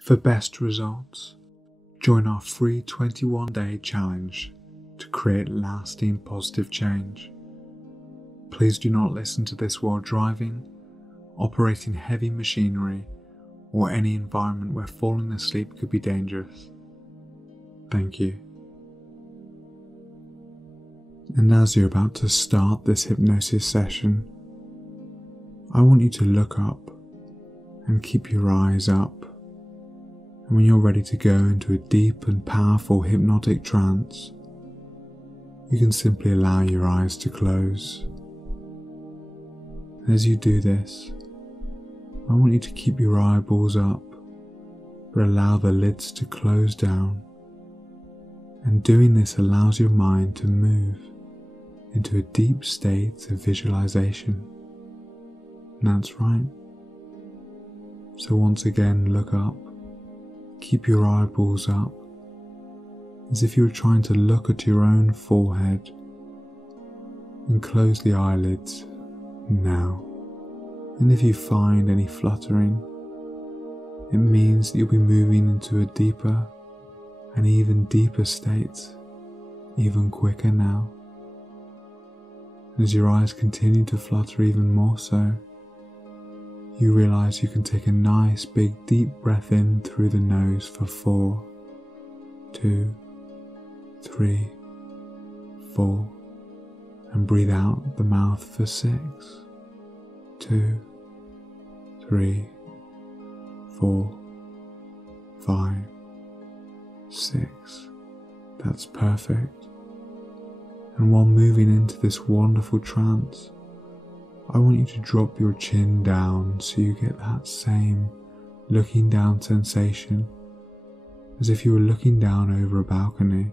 For best results, join our free 21-day challenge to create lasting positive change. Please do not listen to this while driving, operating heavy machinery, or any environment where falling asleep could be dangerous. Thank you. And as you're about to start this hypnosis session, I want you to look up and keep your eyes up. And when you're ready to go into a deep and powerful hypnotic trance, you can simply allow your eyes to close. And as you do this, I want you to keep your eyeballs up, but allow the lids to close down. And doing this allows your mind to move into a deep state of visualization. And that's right. So once again, look up. Keep your eyeballs up, as if you were trying to look at your own forehead, and close the eyelids now. And if you find any fluttering, it means that you'll be moving into a deeper and even deeper state, even quicker now. As your eyes continue to flutter even more so, you realize you can take a nice big deep breath in through the nose for 4, 2, 3, 4, and breathe out the mouth for 6, 2, 3, 4, 5, 6. That's perfect. And while moving into this wonderful trance, I want you to drop your chin down so you get that same looking down sensation, as if you were looking down over a balcony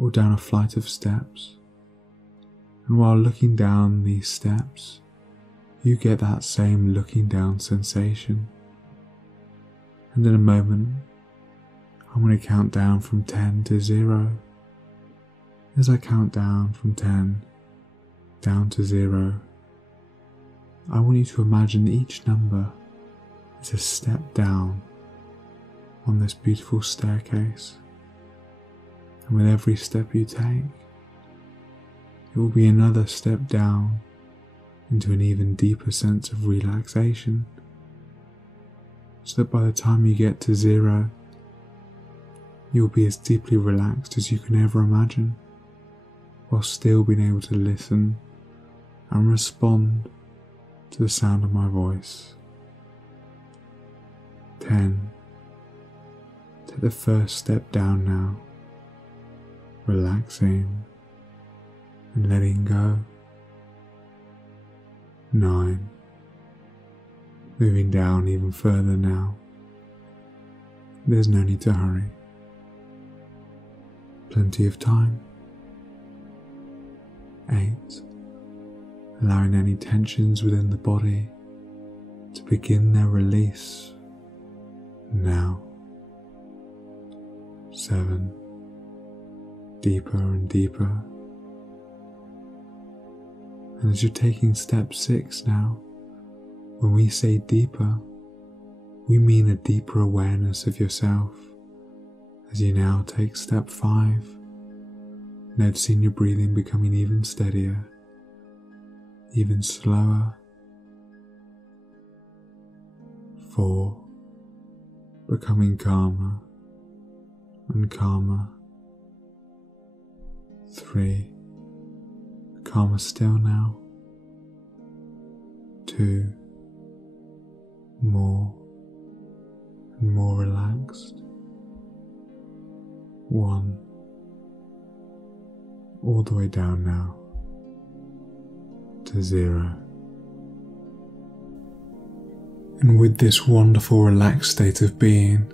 or down a flight of steps. And while looking down these steps, you get that same looking down sensation. And in a moment, I'm going to count down from 10 to 0. As I count down from 10 down to 0, I want you to imagine each number is a step down on this beautiful staircase. And with every step you take, it will be another step down into an even deeper sense of relaxation, so that by the time you get to 0, you'll be as deeply relaxed as you can ever imagine, while still being able to listen and respond to the sound of my voice. 10. Take the first step down now, relaxing and letting go. 9. Moving down even further now. There's no need to hurry. Plenty of time. 8. Allowing any tensions within the body to begin their release now. 7. Deeper and deeper. And as you're taking step 6 now, when we say deeper, we mean a deeper awareness of yourself. As you now take step 5, noticing your breathing becoming even steadier, even slower. 4. Becoming calmer and calmer. 3. Calmer still now. 2. More and more relaxed. 1. All the way down now to 0. And with this wonderful relaxed state of being,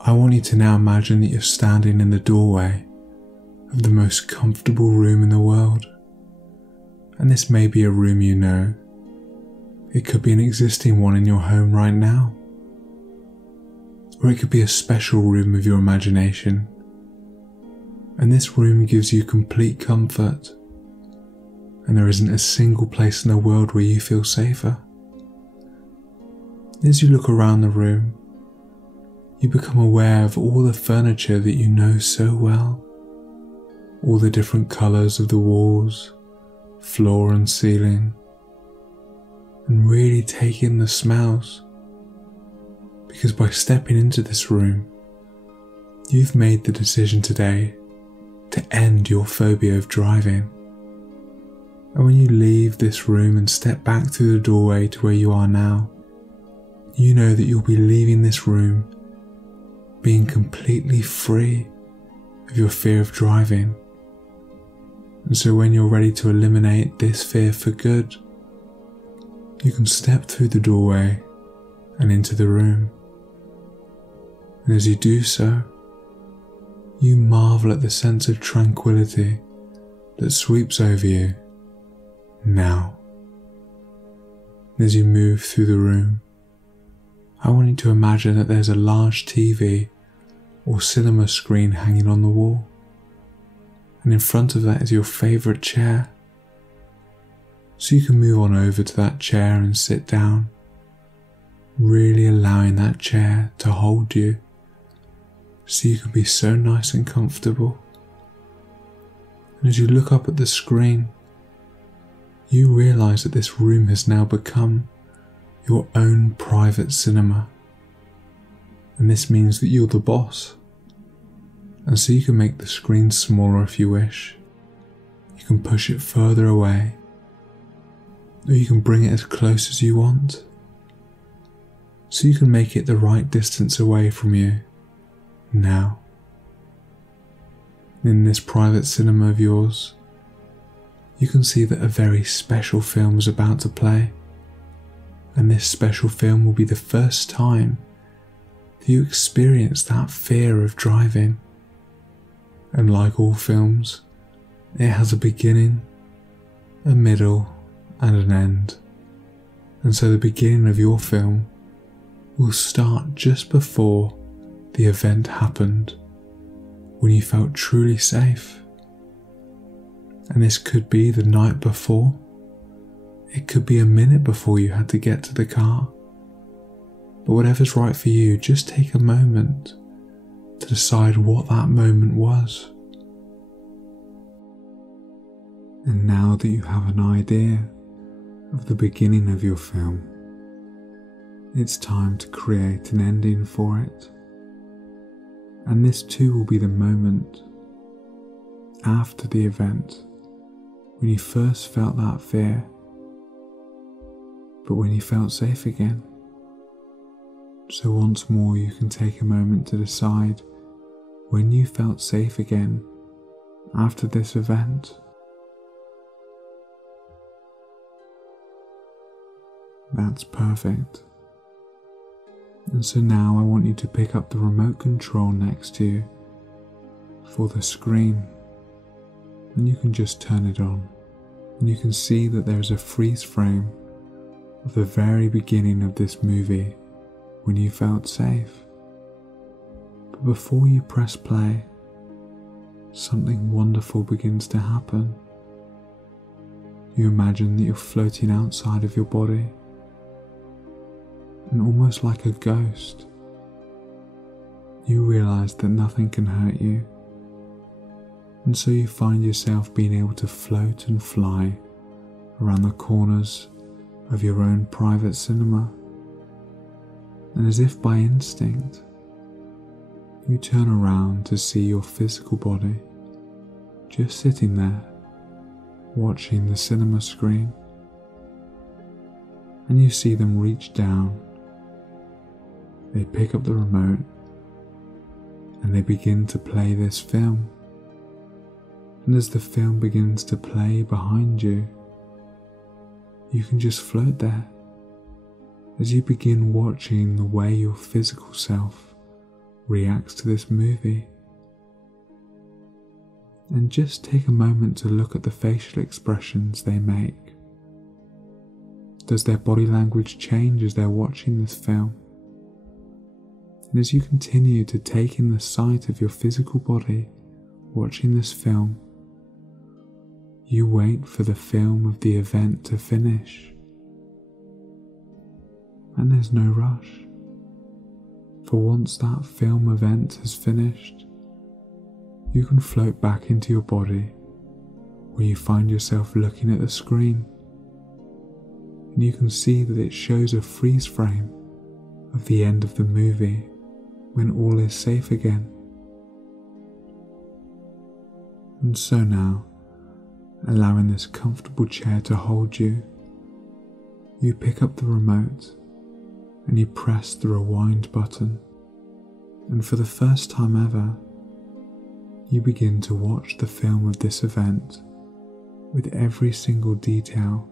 I want you to now imagine that you're standing in the doorway of the most comfortable room in the world. And this may be a room you know. It could be an existing one in your home right now. Or it could be a special room of your imagination. And this room gives you complete comfort. And there isn't a single place in the world where you feel safer. As you look around the room, you become aware of all the furniture that you know so well, all the different colours of the walls, floor and ceiling, and really take in the smells, because by stepping into this room, you've made the decision today to end your phobia of driving. And when you leave this room and step back through the doorway to where you are now, you know that you'll be leaving this room being completely free of your fear of driving. And so when you're ready to eliminate this fear for good, you can step through the doorway and into the room. And as you do so, you marvel at the sense of tranquility that sweeps over you now. As you move through the room, I want you to imagine that there's a large TV or cinema screen hanging on the wall, and in front of that is your favourite chair. So you can move on over to that chair and sit down, really allowing that chair to hold you so you can be so nice and comfortable. And as you look up at the screen, you realise that this room has now become your own private cinema. And this means that you're the boss. And so you can make the screen smaller if you wish. You can push it further away, or you can bring it as close as you want. So you can make it the right distance away from you now. In this private cinema of yours, you can see that a very special film is about to play, and this special film will be the first time that you experience that fear of driving. And like all films, it has a beginning, a middle, and an end. And so the beginning of your film will start just before the event happened, when you felt truly safe. And this could be the night before, it could be a minute before you had to get to the car. But whatever's right for you, just take a moment to decide what that moment was. And now that you have an idea of the beginning of your film, it's time to create an ending for it. And this too will be the moment after the event when you first felt that fear, but when you felt safe again. So once more you can take a moment to decide when you felt safe again after this event. That's perfect. And so now I want you to pick up the remote control next to you for the screen, and you can just turn it on, and you can see that there's a freeze frame of the very beginning of this movie when you felt safe. But before you press play, something wonderful begins to happen. You imagine that you're floating outside of your body, and almost like a ghost, you realise that nothing can hurt you, and so you find yourself being able to float and fly around the corners of your own private cinema. And as if by instinct, you turn around to see your physical body just sitting there, watching the cinema screen. And you see them reach down, they pick up the remote, and they begin to play this film. And as the film begins to play behind you, you can just float there as you begin watching the way your physical self reacts to this movie. And just take a moment to look at the facial expressions they make. Does their body language change as they're watching this film? And as you continue to take in the sight of your physical body watching this film, you wait for the film of the event to finish. and there's no rush. For once that film event has finished, you can float back into your body where you find yourself looking at the screen, and you can see that it shows a freeze frame of the end of the movie when all is safe again. And so now, allowing this comfortable chair to hold you, you pick up the remote and you press the rewind button, and for the first time ever, you begin to watch the film of this event with every single detail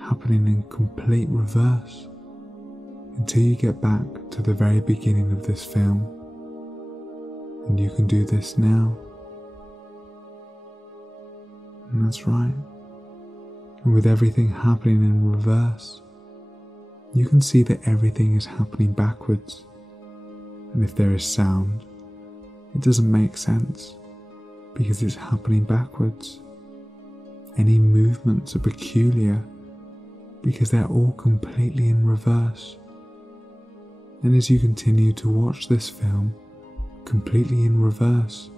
happening in complete reverse until you get back to the very beginning of this film. And you can do this now. And that's right. And with everything happening in reverse, you can see that everything is happening backwards. And if there is sound, it doesn't make sense because it's happening backwards. Any movements are peculiar because they're all completely in reverse. And as you continue to watch this film completely in reverse,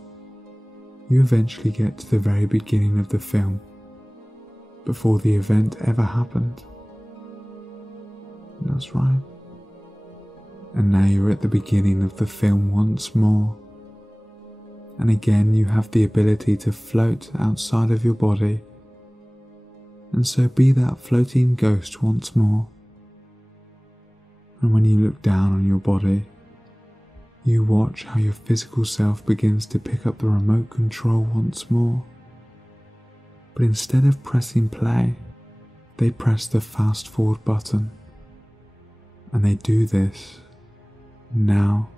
you eventually get to the very beginning of the film, before the event ever happened. And that's right. And now you're at the beginning of the film once more. And again you have the ability to float outside of your body, and so be that floating ghost once more. And when you look down on your body, you watch how your physical self begins to pick up the remote control once more. But instead of pressing play, they press the fast forward button. And they do this now.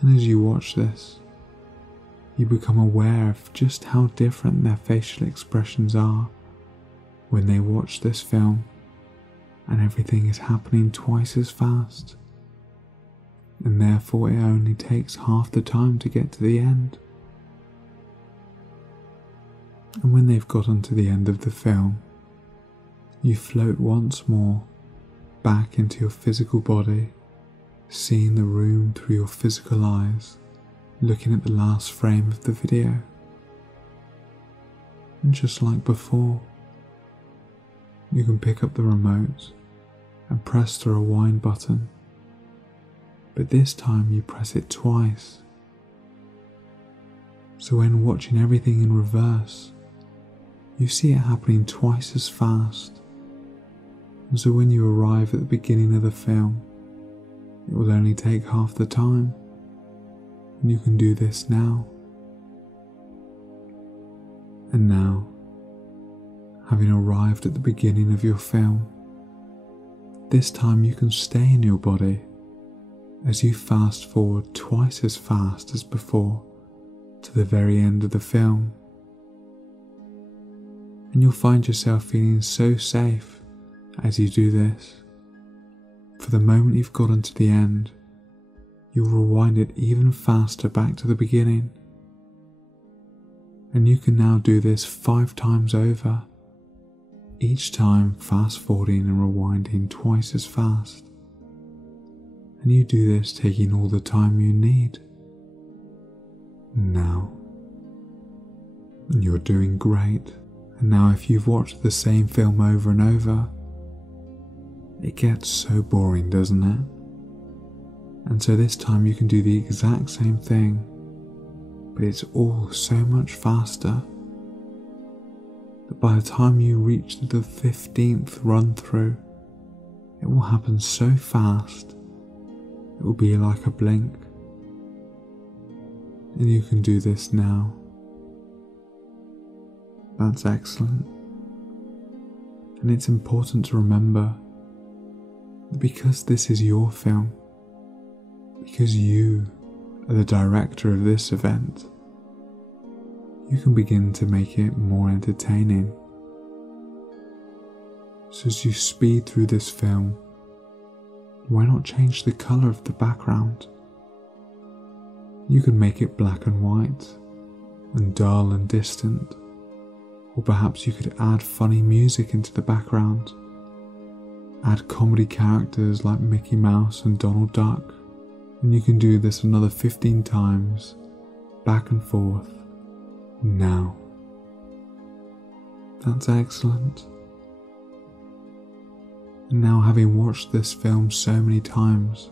And as you watch this, you become aware of just how different their facial expressions are when they watch this film, and everything is happening twice as fast, and therefore it only takes half the time to get to the end. And when they've gotten to the end of the film, you float once more back into your physical body, seeing the room through your physical eyes, looking at the last frame of the video. And just like before, you can pick up the remote and press the rewind button, but this time you press it twice. So when watching everything in reverse, you see it happening twice as fast. And so when you arrive at the beginning of the film, it will only take half the time. And you can do this now. And now, having arrived at the beginning of your film, this time you can stay in your body as you fast forward twice as fast as before to the very end of the film. And you'll find yourself feeling so safe as you do this. For the moment you've gotten to the end, you'll rewind it even faster back to the beginning. And you can now do this 5 times over, each time fast forwarding and rewinding twice as fast. And you do this taking all the time you need. Now, you're doing great. And now if you've watched the same film over and over, it gets so boring, doesn't it? And so this time you can do the exact same thing, but it's all so much faster that by the time you reach the 15th run through, it will happen so fast, it will be like a blink. And you can do this now. That's excellent. And it's important to remember that because this is your film, because you are the director of this event, you can begin to make it more entertaining. So as you speed through this film, why not change the colour of the background? You can make it black and white, and dull and distant, or perhaps you could add funny music into the background, Add comedy characters like Mickey Mouse and Donald Duck, and you can do this another 15 times, back and forth, now. That's excellent. And now, having watched this film so many times,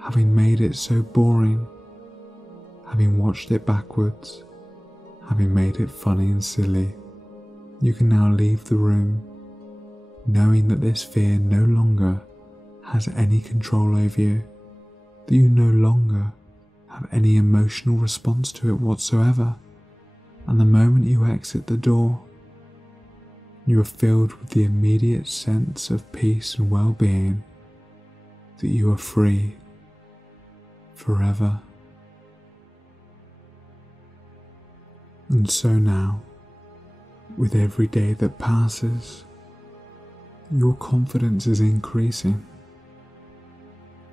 having made it so boring, having watched it backwards, having made it funny and silly, you can now leave the room knowing that this fear no longer has any control over you, that you no longer have any emotional response to it whatsoever, and the moment you exit the door, you are filled with the immediate sense of peace and well-being, that you are free forever. And so now, with every day that passes, your confidence is increasing.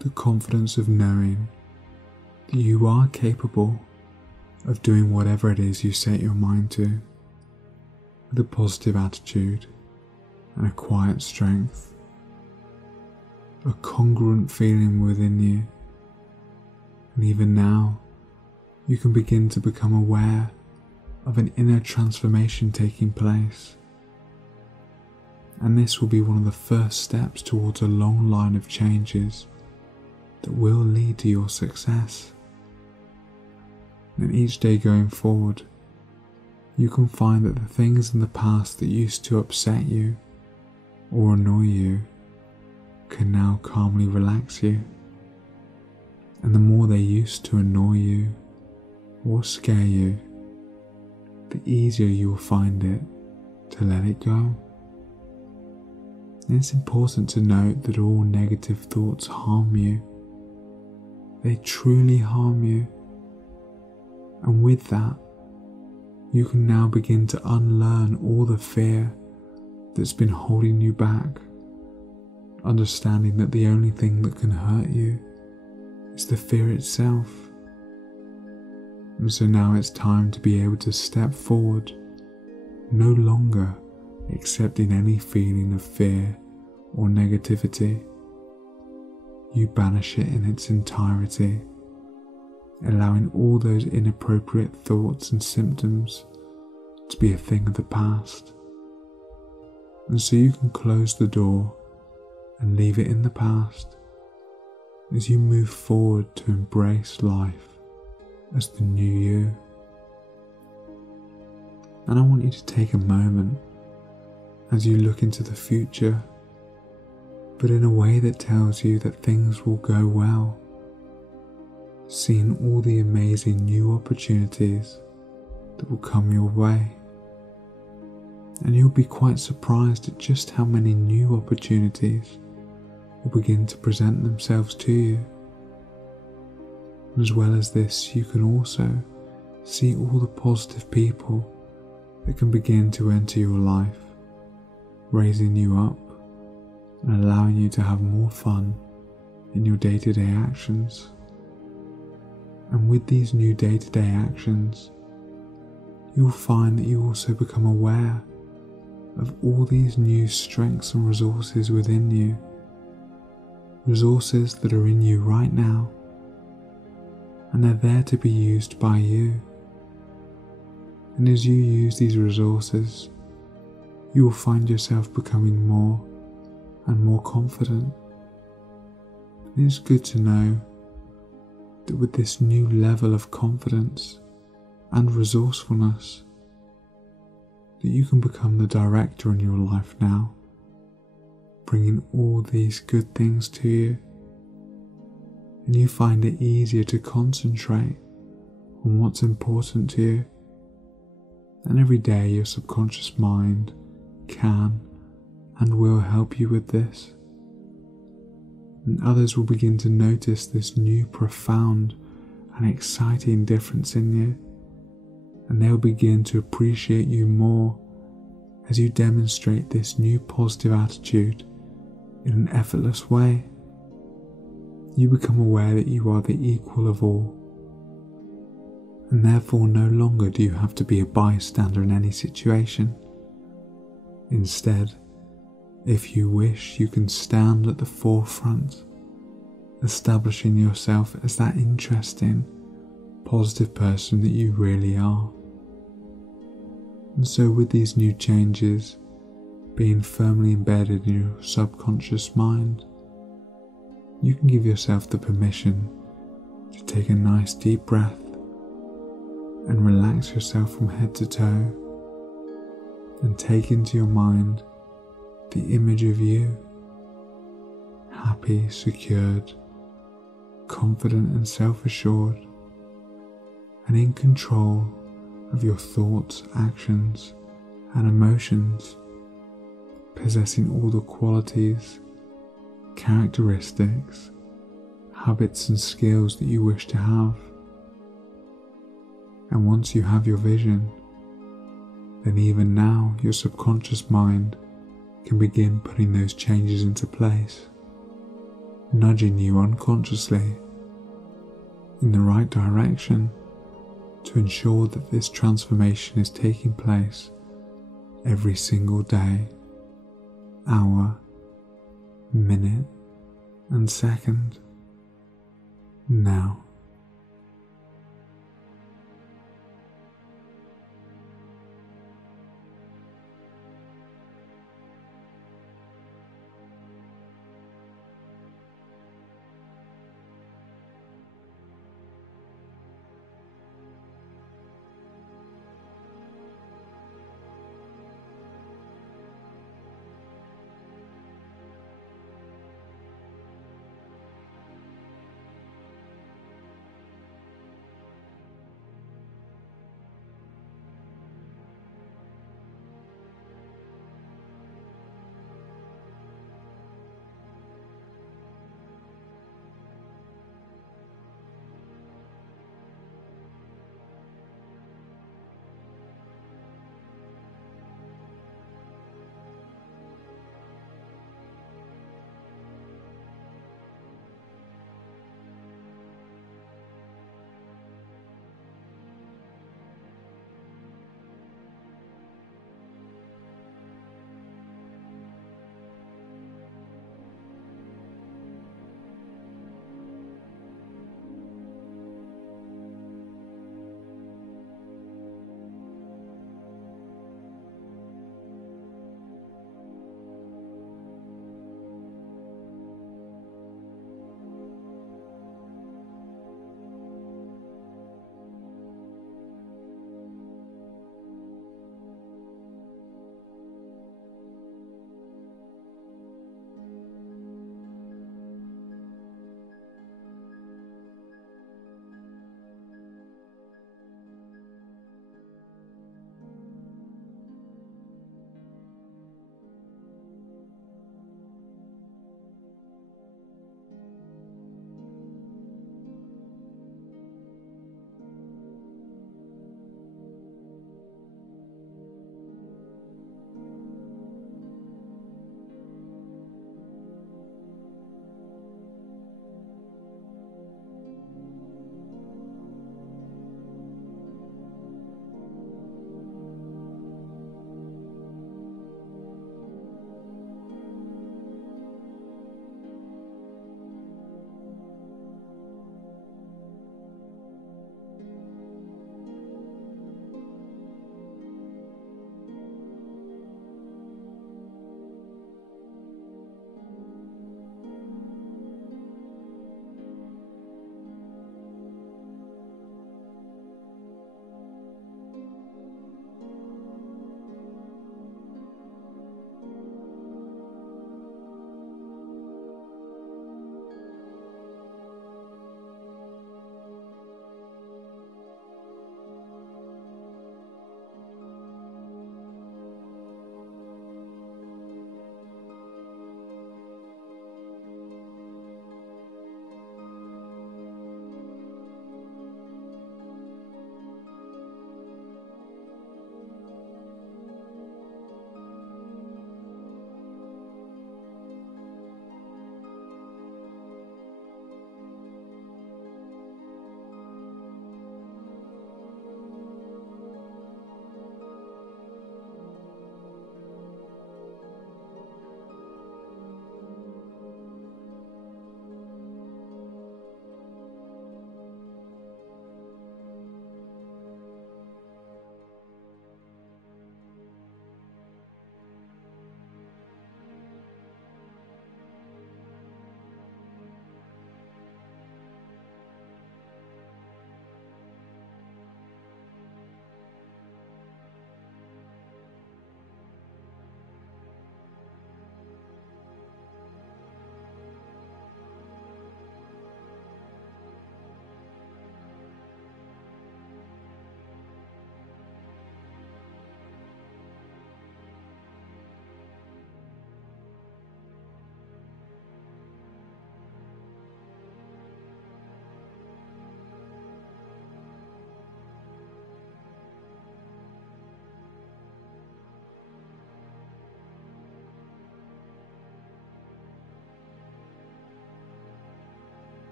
The confidence of knowing that you are capable of doing whatever it is you set your mind to, with a positive attitude and a quiet strength, a congruent feeling within you. And even now, you can begin to become aware of an inner transformation taking place. And this will be one of the first steps towards a long line of changes that will lead to your success. And each day going forward, you can find that the things in the past that used to upset you or annoy you can now calmly relax you. And the more they used to annoy you or scare you, the easier you will find it to let it go. And it's important to note that all negative thoughts harm you. They truly harm you. And with that, you can now begin to unlearn all the fear that's been holding you back, understanding that the only thing that can hurt you is the fear itself. And so now it's time to be able to step forward, no longer accepting any feeling of fear or negativity. You banish it in its entirety, allowing all those inappropriate thoughts and symptoms to be a thing of the past. And so you can close the door and leave it in the past as you move forward to embrace life as the new you. And I want you to take a moment as you look into the future, but in a way that tells you that things will go well, seeing all the amazing new opportunities that will come your way. And you'll be quite surprised at just how many new opportunities will begin to present themselves to you. As well as this, you can also see all the positive people that can begin to enter your life, raising you up and allowing you to have more fun in your day-to-day actions. And with these new day-to-day actions, you'll find that you also become aware of all these new strengths and resources within you, resources that are in you right now, and they're there to be used by you. And as you use these resources, you will find yourself becoming more and more confident. And it's good to know that with this new level of confidence and resourcefulness, that you can become the director in your life now, bringing all these good things to you, and you find it easier to concentrate on what's important to you. And every day your subconscious mind can and will help you with this. And others will begin to notice this new profound and exciting difference in you, and they'll begin to appreciate you more as you demonstrate this new positive attitude in an effortless way. You become aware that you are the equal of all, and therefore no longer do you have to be a bystander in any situation. Instead, If you wish, you can stand at the forefront, establishing yourself as that interesting, positive person that you really are. And so with these new changes being firmly embedded in your subconscious mind, you can give yourself the permission to take a nice deep breath and relax yourself from head to toe, and take into your mind the image of you, happy, secured, confident and self-assured, and in control of your thoughts, actions, and emotions, possessing all the qualities, characteristics, habits and skills that you wish to have. And once you have your vision, then even now your subconscious mind can begin putting those changes into place, nudging you unconsciously in the right direction to ensure that this transformation is taking place every single day, hour, minute, and second. Now,